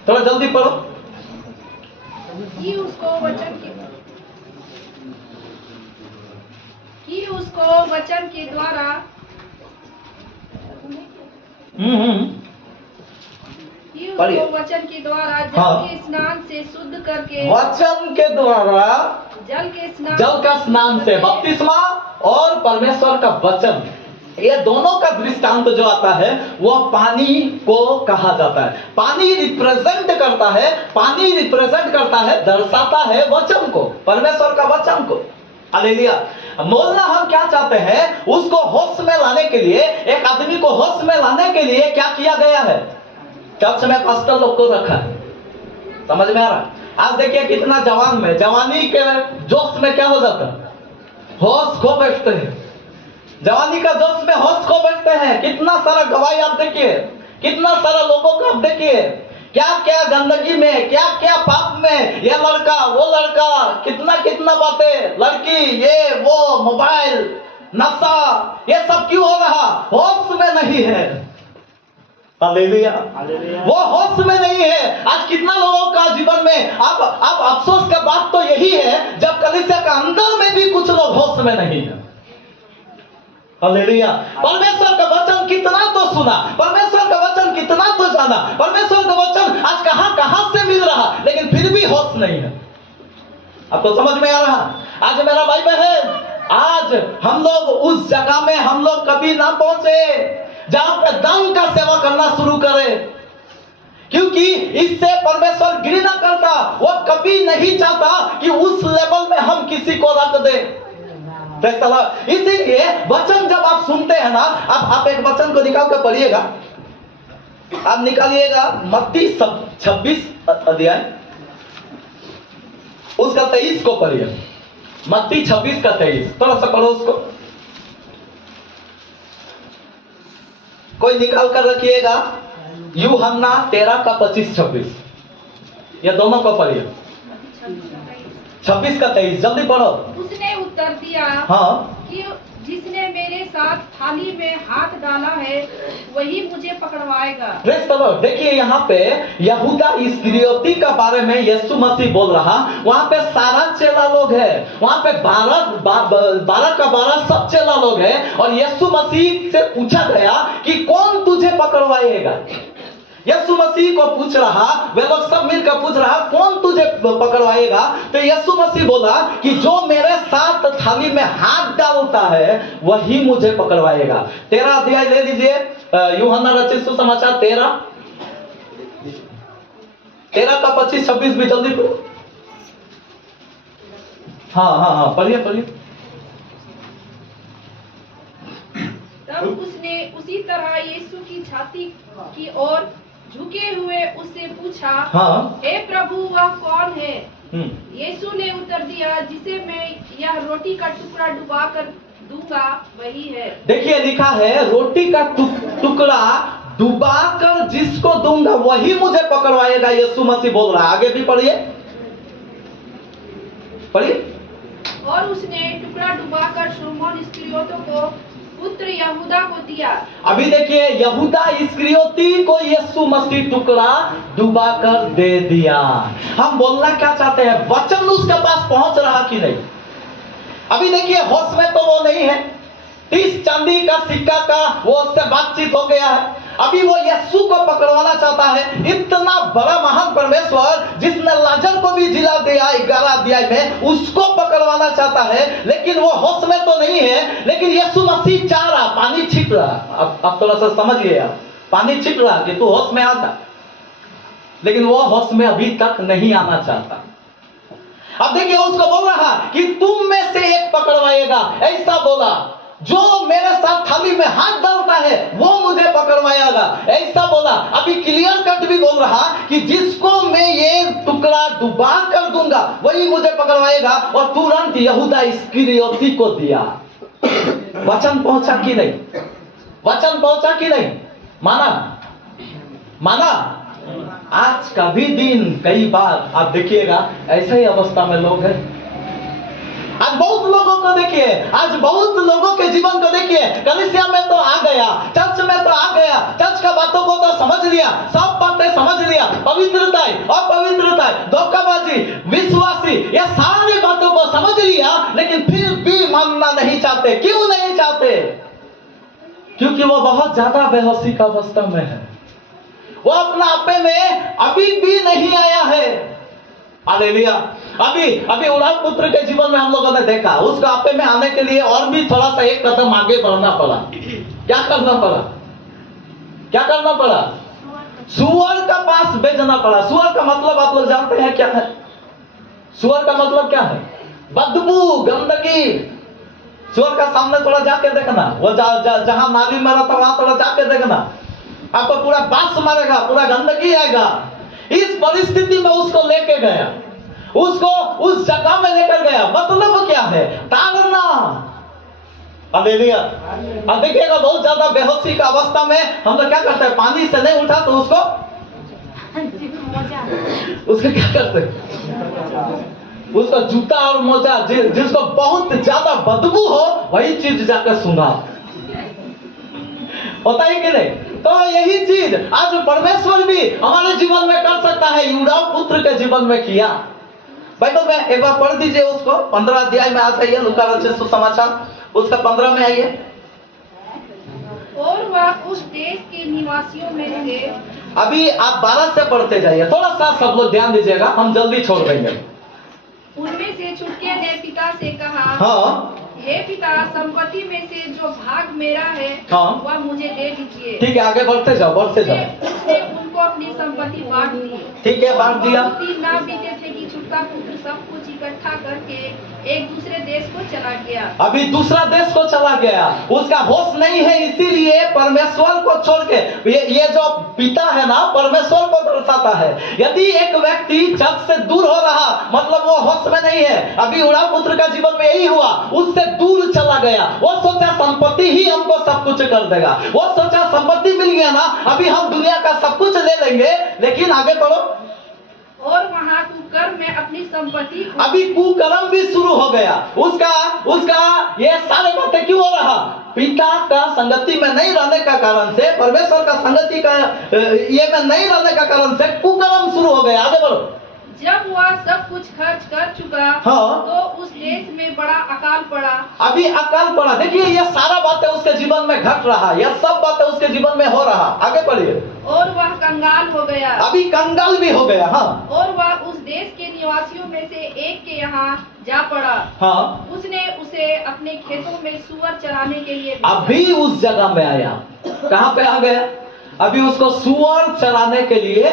थोड़ा जल्दी पढ़ो। कि उसको वचन के द्वारा कि उसको वचन के द्वारा जल के स्नान से शुद्ध करके, वचन के द्वारा जल का स्नान से बपतिस्मा और परमेश्वर का वचन, ये दोनों का दृष्टांत जो आता है वो पानी को कहा जाता है। पानी रिप्रेजेंट करता है, पानी रिप्रेजेंट करता है, दर्शाता है वचन को, परमेश्वर का वचन को। हालेलुया। बोलना हम क्या चाहते हैं? उसको होश में लाने के लिए, एक आदमी को होश में लाने के लिए क्या किया गया है? चर्च में पास्टर लोग को रखा है। समझ में आ रहा? आज देखिए कितना जवान में, जवानी के जोश में क्या हो जाता है? होश खो बैठते हैं। जवानी का जोश में होश खो बैठते हैं। कितना सारा गवाही आप देखिए, कितना सारा लोगों को आप देखिए, क्या क्या गंदगी में, क्या क्या पाप में, ये लड़का वो लड़का, कितना कितना बातें, लड़की ये वो, मोबाइल, नशा, ये सब क्यों हो रहा? होश में नहीं है। हालेलुया। वो होश में नहीं है। आज कितना लोगों का जीवन में अब अफसोस का बात तो यही है, जब कलीसिया का अंदर में भी कुछ लोग होश में नहीं है। हालेलुया। परमेश्वर का वचन कितना तो सुना, परमेश्वर का वचन कितना तो जाना, परमेश्वर का वचन आज कहां से मिल रहा, लेकिन फिर भी होश नहीं है। आपको समझ में आ रहा? आज मेरा भाई बहन, आज हम लोग उस जगह में हम लोग कभी ना पहुंचे जहां पे दम का सेवा करना शुरू करें, क्योंकि इससे परमेश्वर घृणा करता। वो कभी नहीं चाहता कि उस लेवल में हम किसी को रख दे। इसीलिए वचन जब आप सुनते हैं ना, आप एक वचन को निकाल कर पढ़िएगा। आप निकालिएगा मत्ती 26 अध्याय, उसका 23 को पढ़िए। मत्ती 26 का 23, थोड़ा सा पढ़ो उसको, कोई निकाल कर रखिएगा। यूहन्ना 13 का 25-26, ये दोनों को पढ़िए। 26 का 23, जल्दी पढ़ो। उसने उत्तर दिया हाँ, कि जिसने मेरे साथ थाली में हाथ डाला है वही मुझे पकड़वाएगा। Praise the Lord. देखिए यहाँ पे यहूदा इस्करियोती का बारे में यीशु मसीह बोल रहा। वहां पे सारा चेला लोग है, वहां पे 12 का 12 सब चेला लोग है, और यीशु मसीह से पूछा गया कि कौन तुझे पकड़वाएगा। यीशु मसीह को पूछ रहा, वे लोग सब मिलकर पूछ रहा कौन तुझे पकड़वाएगा। तो यीशु मसीह बोला कि जो मेरे साथ थाली में हाथ डालता है वही मुझे पकड़वाएगा। 13 अध्याय ले लीजिए, यूहन्ना रचित सुसमाचार 13 का 25-26 भी जल्दी पढ़ो। हाँ, पढ़िए। तब उसने उसी तरह यीशु की छाती की ओर झुके हुए उससे पूछा, हाँ। हे प्रभु वह कौन है? यीशु ने उत्तर दिया, जिसे मैं यह रोटी का टुकड़ा डुबा कर दूंगा वही है। देखिए लिखा है रोटी का टुकड़ा डुबा कर जिसको दूंगा वही मुझे पकड़वाएगा। यीशु मसीह बोल रहा। आगे भी पढ़िए। और उसने टुकड़ा डुबाकर शमौन इस्करियोती को पुत्र यहूदा को दिया। अभी देखिए यहूदा इस्करियोती को यीशु मसीह टुकड़ा डुबा कर दे दिया। हम बोलना क्या चाहते हैं, वचन उसके पास पहुंच रहा कि नहीं। अभी देखिए होश में तो वो नहीं है, 30 चांदी का सिक्का का वो उससे बातचीत हो गया है। अभी वो यीशु को पकड़वाना चाहता है। इतना बड़ा महान परमेश्वर जिसने लाजर को भी जिला दिया 11 अध्याय में, उसको पकड़वाना चाहता है, लेकिन वो होश में तो नहीं है। लेकिन यीशु मसीह चाह रहा, पानी छिट रहा। अब थोड़ा सा समझिए, आप पानी छिट रहा कि तू होश में आ जा, लेकिन वो होश में अभी तक नहीं आना चाहता। अब देखिए उसको बोल रहा कि तुम में से एक पकड़वाएगा, ऐसा बोला। जो मेरे साथ थाली में हाथ डालता है वो मुझे पकड़वाएगा, ऐसा बोला। अभी क्लियर कट भी बोल रहा कि जिसको मैं ये टुकड़ा डुबा कर दूंगा वही मुझे पकड़वाएगा। और तुरंत यहूदा इस्करियोती को दिया। वचन पहुंचा कि नहीं? वचन पहुंचा कि नहीं? माना। आज का भी दिन कई बार आप देखिएगा ऐसे ही अवस्था में लोग हैं। आज बहुत लोगों को देखिए, आज बहुत लोगों के जीवन को देखिए। कलीसिया में तो आ गया, चर्च में तो आ गया, चर्च का बातों को तो समझ लिया, सब बातें समझ लिया, पवित्रता अपवित्रता, धोखाबाजी, विश्वासी, ये सारी बातों को समझ लिया, लेकिन फिर भी मानना नहीं चाहते। क्यों नहीं चाहते? क्योंकि वो बहुत ज्यादा बेहोशी का अवस्था में है। वो अपना आपे में अभी भी नहीं आया है। हालेलुया। अभी उड़ान पुत्र के जीवन में हम लोगों ने देखा, उसको आपे में आने के लिए और भी थोड़ा सा एक कदम आगे बढ़ना पड़ा। क्या करना पड़ा? सुअर का पास भेजना पड़ा। सुअर का मतलब आप लोग जानते हैं क्या है? सुअर का मतलब क्या है? बदबू, गंदगी। सुअर का सामने थोड़ा जाके देखना, वो जहां नाली में रहता वहां थोड़ा जाके देखना, आपको पूरा बास मारेगा, पूरा गंदगी आएगा। इस परिस्थिति में उसको लेके गया, उसको उस जगह में लेकर गया। मतलब क्या है? ताड़ना। हालेलुया। अब देखिएगा बहुत ज्यादा बेहोशी का अवस्था में हम लोग क्या करते हैं, पानी से नहीं उठा तो उसको क्या करते हैं? उसका जूता और मोजा, जिसको बहुत ज्यादा बदबू हो वही चीज जाकर सुना। होता है कि नहीं? तो यही चीज आज परमेश्वर भी हमारे जीवन में कर सकता है, यूदा पुत्र के जीवन में किया। बाइबल में एक बार पढ़ दीजिए उसको, 15 अध्याय में आ जाइए, लूका रचित सुसमाचार उसका 15 में आइए। और वह उस देश के निवासियों में से अभी आप 12 से पढ़ते जाइए, थोड़ा सा सब लोग ध्यान दीजिएगा, हम जल्दी छोड़ देंगे। उनमें से छुटके ने पिता से कहा, हाँ हे पिता, संपत्ति में से जो भाग मेरा है हाँ। वह मुझे दे दीजिए। ठीक है, आगे बढ़ते जाओ, बढ़ते जाओ। उसने उनको अपनी संपत्ति बांट दी। ठीक है, बांट दिया। बहुत दिन ना बीते थे कि छुटका पुत्र सब कुछ इकट्ठा करके एक दूसरे देश को चला गया। अभी दूसरा देश को चला गया, उसका होश नहीं है, इसीलिए परमेश्वर को छोड़ के, ये जो पिता है ना, परमेश्वर को दर्शाता है। यदि एक व्यक्ति जग से दूर हो रहा, मतलब वो होश में नहीं है। अभी उड़ा पुत्र का जीवन में यही हुआ, उससे दूर चला गया। वो सोचा संपत्ति ही हमको सब कुछ कर देगा, वो सोचा संपत्ति मिल गया ना, अभी हम दुनिया का सब कुछ ले लेंगे। लेकिन आगे बढ़ो, और वहाँ कुकर्म में अपनी संपत्ति अभी कुकर्म भी शुरू हो गया। उसका ये सारे बातें क्यों हो रहा? पिता का संगति में नहीं रहने का कारण से, परमेश्वर का संगति का ये में नहीं रहने का कारण से कुकर्म शुरू हो गया। आगे बढ़ो। जब वह सब कुछ खर्च कर चुका हाँ। तो उस देश में बड़ा अकाल पड़ा। अभी अकाल पड़ा, देखिए ये सारा बातें उसके जीवन में घट रहा, यह सब बातें उसके जीवन में हो रहा। आगे बढ़िए। और वह कंगाल हो गया। अभी कंगाल भी हो गया। हाँ। और वह उस देश के निवासियों में से एक के यहाँ जा पड़ा। हाँ। उसने उसे अपने खेतों में सुअर चराने के लिए भेजा। अभी उस जगह में आया, कहाँ पे आ गया? अभी उसको सुअर चराने के लिए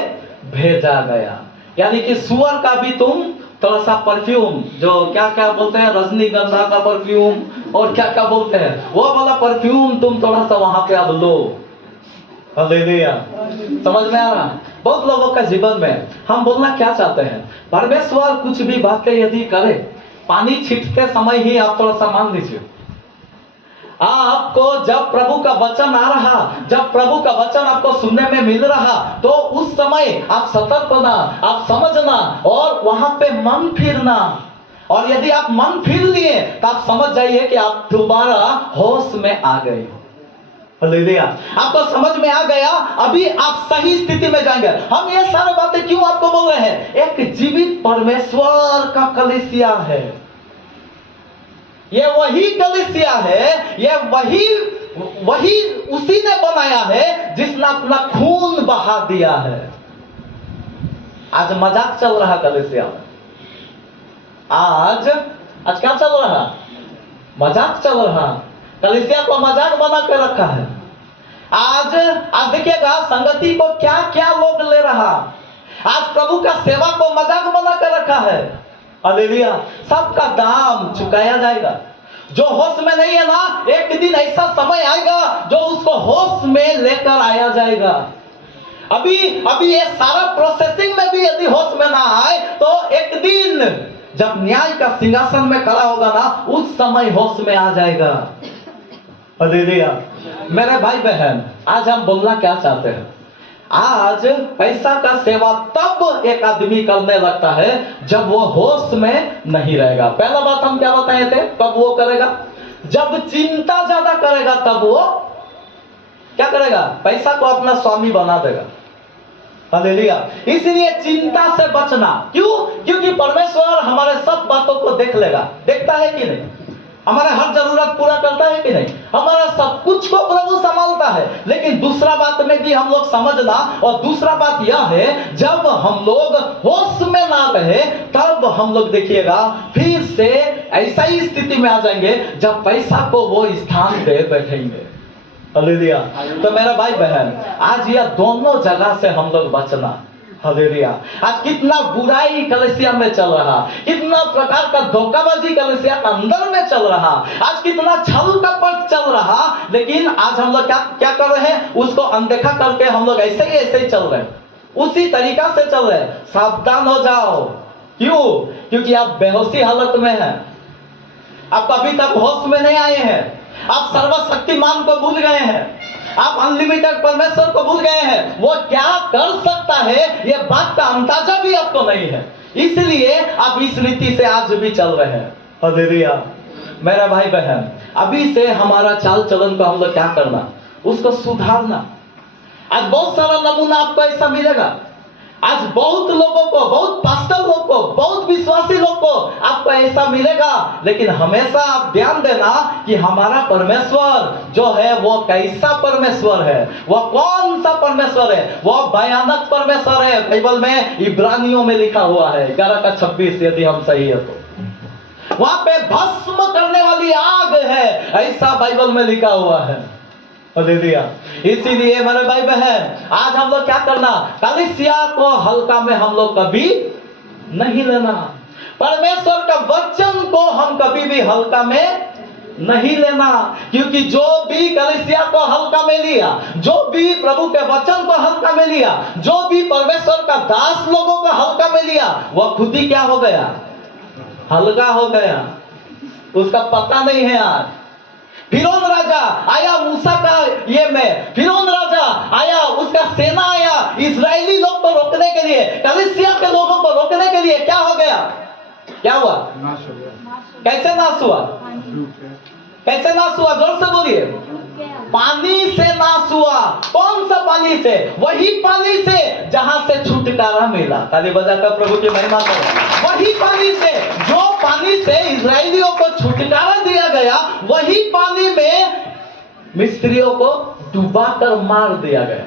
भेजा गया। यानी कि सुअर का भी तुम थोड़ा सा परफ्यूम, जो क्या क्या बोलते हैं, रजनीगंधा का परफ्यूम और क्या क्या बोलते हैं, वो वाला परफ्यूम तुम थोड़ा सा वहां पे अब लो। हालेलुया। समझ में आ रहा? बहुत लोगों का जीवन में हम बोलना क्या चाहते हैं, परमेश्वर कुछ भी बातें यदि करे, पानी छिटते समय ही आप थोड़ा सा मान लीजिए, आपको जब प्रभु का वचन आ रहा, जब प्रभु का वचन आपको सुनने में मिल रहा, तो उस समय आप सतर्क होना, आप समझना और वहां पे मन फिरना। और यदि आप मन फिर लिए तो आप समझ जाइए कि आप दोबारा होश में आ गए। हालेलुया। आपको समझ में आ गया, अभी आप सही स्थिति में जाएंगे। हम ये सारे बातें क्यों आपको बोल रहे हैं? एक जीवित परमेश्वर का कलीसिया है, ये वही कलीसिया है, ये वही उसी ने बनाया है जिसने अपना खून बहा दिया है। आज मजाक चल रहा कलीसिया में, आज क्या चल रहा? मजाक चल रहा। कलीसिया को मजाक बना कर रखा है। आज देखिएगा संगति को क्या क्या लोग ले रहा। आज प्रभु का सेवा को मजाक बना कर रखा है। हालेलुया। सबका दाम चुकाया जाएगा। जो होश में नहीं है ना, एक दिन ऐसा समय आएगा जो उसको होश में लेकर आया जाएगा। अभी ये सारा प्रोसेसिंग में भी यदि होश में ना आए तो एक दिन जब न्याय का सिंहासन में खड़ा होगा ना, उस समय होश में आ जाएगा। हालेलुया। मेरे भाई बहन, आज हम बोलना क्या चाहते हैं? आज पैसा का सेवा तब एक आदमी करने लगता है जब वो होश में नहीं रहेगा। पहला बात हम क्या बताए थे, कब वो करेगा? जब चिंता ज्यादा करेगा तब वो क्या करेगा? पैसा को अपना स्वामी बना देगा। हालेलुया। इसलिए चिंता से बचना। क्यों? क्योंकि परमेश्वर हमारे सब बातों को देख लेगा। देखता है कि नहीं? हमारा हर जरूरत पूरा करता है कि नहीं? हमारा सब कुछ को प्रभु संभालता है। लेकिन दूसरा बात में भी हम लोग समझना, और दूसरा बात यह है, जब हम लोग होश में ना रहे तब हम लोग देखिएगा फिर से ऐसा ही स्थिति में आ जाएंगे जब पैसा को वो स्थान दे बैठेंगे। हालेलुया। तो मेरा भाई बहन, आज यह दोनों जगह से हम लोग बचना। हालेलुया। आज कितना बुराई कलीसिया में चल रहा, कितना प्रकार का धोखाबाजी कलीसिया के अंदर में चल रहा, आज कितना छल कपट चल रहा। लेकिन आज हम लोग क्या कर रहे हैं? उसको अनदेखा करके हम लोग ऐसे ही चल रहे हैं, उसी तरीका से चल रहे हैं। सावधान हो जाओ। क्यों? क्योंकि आप बेहोशी हालत में हैं, आप अभी तक होश में नहीं आए हैं, आप सर्वशक्तिमान को भूल गए हैं, आप अनलिमिटेड परमेश्वर को भूल गए हैं। वो क्या कर सकता है ये बात का अंदाजा भी आपको नहीं है, इसलिए आप इस रीति से आज भी चल रहे हैं। हालेलुया। मेरा भाई बहन, अभी से हमारा चाल चलन को हम लोग क्या करना? उसको सुधारना। आज बहुत सारा नमूना आपको ऐसा मिलेगा। आज बहुत लोगों को, बहुत पास्टर लोग को, बहुत विश्वासी लोग को आपको ऐसा मिलेगा। लेकिन हमेशा आप ध्यान देना कि हमारा परमेश्वर जो है वो कैसा परमेश्वर है, वह कौन सा परमेश्वर है। वह भयानक परमेश्वर है। बाइबल में इब्रानियों में लिखा हुआ है 11:26, यदि हम सही है तो वहां पे भस्म करने वाली आग है, ऐसा बाइबल में लिखा हुआ है। हालेलुया। इसीलिए मेरे भाई बहन, आज हम लोग क्या करना, कलीसिया को हल्का में हम लोग कभी नहीं लेना। परमेश्वर का वचन को हम कभी भी हल्का में नहीं लेना, क्योंकि जो भी कलीसिया को हल्का में लिया, जो भी प्रभु के वचन को हल्का में लिया, जो भी परमेश्वर का दास लोगों को हल्का में लिया, वह खुद ही क्या हो गया, हल्का हो गया। उसका पता नहीं है। आज फिरौन राजा आया मूसा का ये में, फिरौन राजा आया, उसका सेना आया इस्राएली लोग को रोकने के लिए, कलीसिया के लोगों को रोकने के लिए। क्या हो गया, क्या हुआ, नाश हो गया। कैसे नाश हुआ, डूब गया। कैसे नाश हुआ, जोर से बोलिए। पानी से नाश हुआ। कौन सा पानी से, वही पानी से जहां से छुटकारा मिला। ताली बजाकर प्रभु की महिमा करो। वही पानी से, जो पानी से इस्राएलियों को छुटकारा दिया गया, वही पानी में मिस्रियों को डुबाकर मार दिया गया।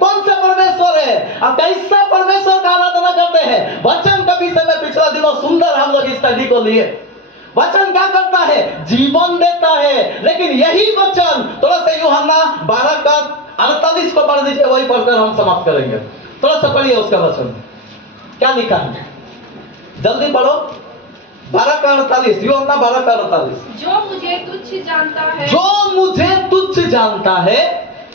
कौन सा परमेश्वर है, अब कैसा परमेश्वर का आराधना करते हैं। वचन का विषय में पिछला दिनों सुंदर हम लोग स्टडी को लिए। वचन क्या करता है, जीवन देता है। लेकिन यही वचन, थोड़ा सा यूहन्ना 12:48 को पढ़ दीजिए, वही पढ़कर हम समाप्त करेंगे। थोड़ा सा पढ़िए उसका वचन, क्या लिखा है, जल्दी पढ़ो। 12:48, यूहन्ना 12:48। जो मुझे तुच्छ जानता है, जो मुझे तुच्छ जानता है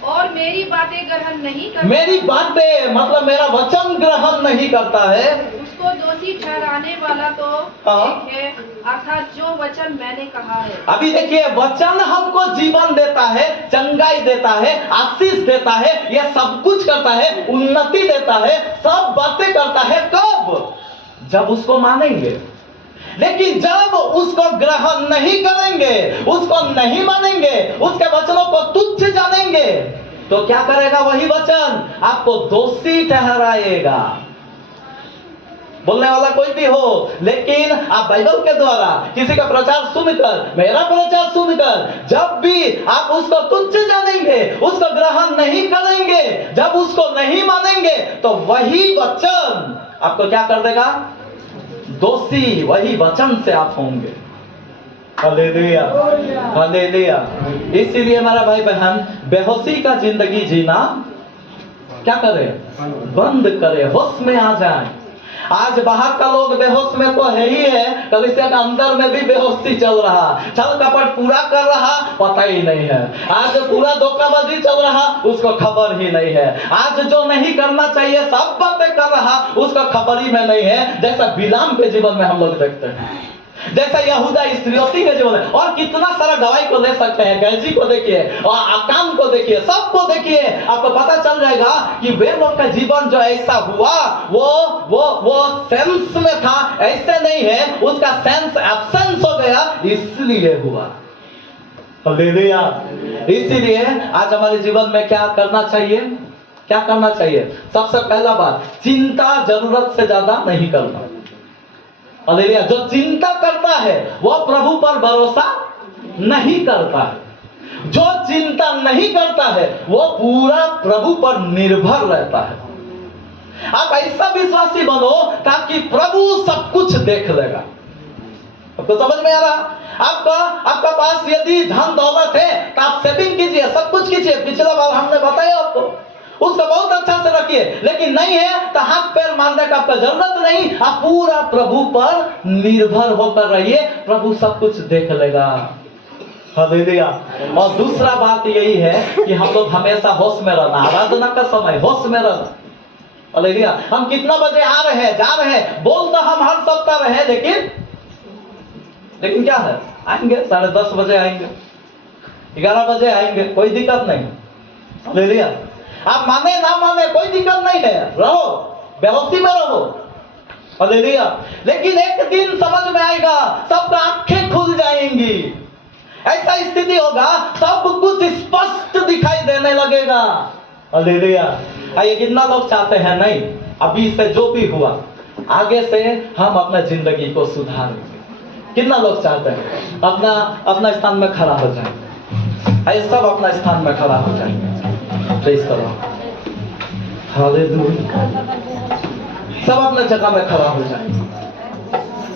और मेरी बातें ग्रहण नहीं करता, मेरी बातें मतलब मेरा वचन ग्रहण नहीं करता है, उसको दोषी ठहराने वाला तो हाँ। एक है, अर्थात जो वचन मैंने कहा है। अभी देखिए, वचन हमको जीवन देता है, चंगाई देता है, आशीष देता है, यह सब कुछ करता है, उन्नति देता है, सब बातें करता है। कब, जब उसको मानेंगे। लेकिन जब उसको ग्रहण नहीं करेंगे, उसको नहीं मानेंगे, उसके वचनों को तुच्छ जानेंगे, तो क्या करेगा वही वचन, आपको दोषी ठहराएगा। बोलने वाला कोई भी हो, लेकिन आप बाइबल के द्वारा किसी का प्रचार सुनकर, मेरा प्रचार सुनकर, जब भी आप उसको तुच्छ जानेंगे, उसको ग्रहण नहीं करेंगे, जब उसको नहीं मानेंगे, तो वही वचन आपको क्या कर देगा, दोषी वही वचन से आप होंगे। Hallelujah, hallelujah. इसीलिए मेरा भाई बहन, बेहोशी का जिंदगी जीना क्या करे, बंद करे, होश में आ जाए। आज बाहर का लोग बेहोश में तो है ही है, कलीसिया का अंदर में भी बेहोशी चल रहा, छल कपट पूरा कर रहा, पता ही नहीं है। आज पूरा धोखाबाजी चल रहा, उसको खबर ही नहीं है। आज जो नहीं करना चाहिए सब बातें कर रहा, उसका खबर ही में नहीं है। जैसा बिलाम के जीवन में हम लोग देखते हैं, जैसा यहूदा इस्करियोती के जीवन में, और कितना सारा गवाही को ले सकते हैं। गैजी को देखिए और आकाम को देखिए, सबको देखिए, आपको पता चल जाएगा कि वे लोग का जीवन जो ऐसा हुआ, वो सेंस में था, ऐसे नहीं है, उसका सेंस एब्सेंस हो गया, इसलिए हुआ। हालेलुया। इसीलिए आज हमारे जीवन में क्या करना चाहिए, क्या करना चाहिए, सबसे पहला बात, चिंता जरूरत से ज्यादा नहीं करना। हालेलुया। जो चिंता करता है वह प्रभु पर भरोसा नहीं करता है। जो चिंता नहीं करता है वो पूरा प्रभु पर निर्भर रहता है। आप ऐसा विश्वासी बनो ताकि प्रभु सब कुछ देख लेगा। आपको समझ में आ रहा? आपका पास यदि धन दौलत है तो आप सेविंग कीजिए, सब कुछ कीजिए। पिछला बार हमने बताया आपको, उसको बहुत अच्छा से रखिए। लेकिन नहीं है तो हाथ पैर मारने का आपका जरूरत नहीं, आप पूरा प्रभु पर निर्भर होकर रहिए, प्रभु सब कुछ देख लेगा। हालेलुया। और दूसरा बात यही है कि हम लोग हमेशा होश में रहना, आराधना का समय होश में रहना। हालेलुया। हम कितना बजे आ रहे हैं, जा रहे हैं, बोल तो हम हर सप्ताह रहे, लेकिन क्या है, आएंगे 10:30 बजे आएंगे, 11 बजे आएंगे, कोई दिक्कत नहीं। हालेलुया। आप माने ना माने कोई दिक्कत नहीं है, रहो, बेहोशी में रहो। हालेलुया। लेकिन एक दिन समझ में आएगा, सबका आंखें खुल जाएंगी, ऐसा स्थिति होगा, सब कुछ स्पष्ट दिखाई देने लगेगा। हालेलुया। आइए, कितना लोग चाहते हैं नहीं अभी से जो भी हुआ आगे से हम अपना जिंदगी को सुधारेंगे? कितना लोग चाहते हैं अपना अपना स्थान में खड़ा हो जाए? आइए सब अपना स्थान में खड़ा हो जाएंगे। प्रेज़ करो, हालेलुया। सब अपना जगह में खड़ा हो जाए।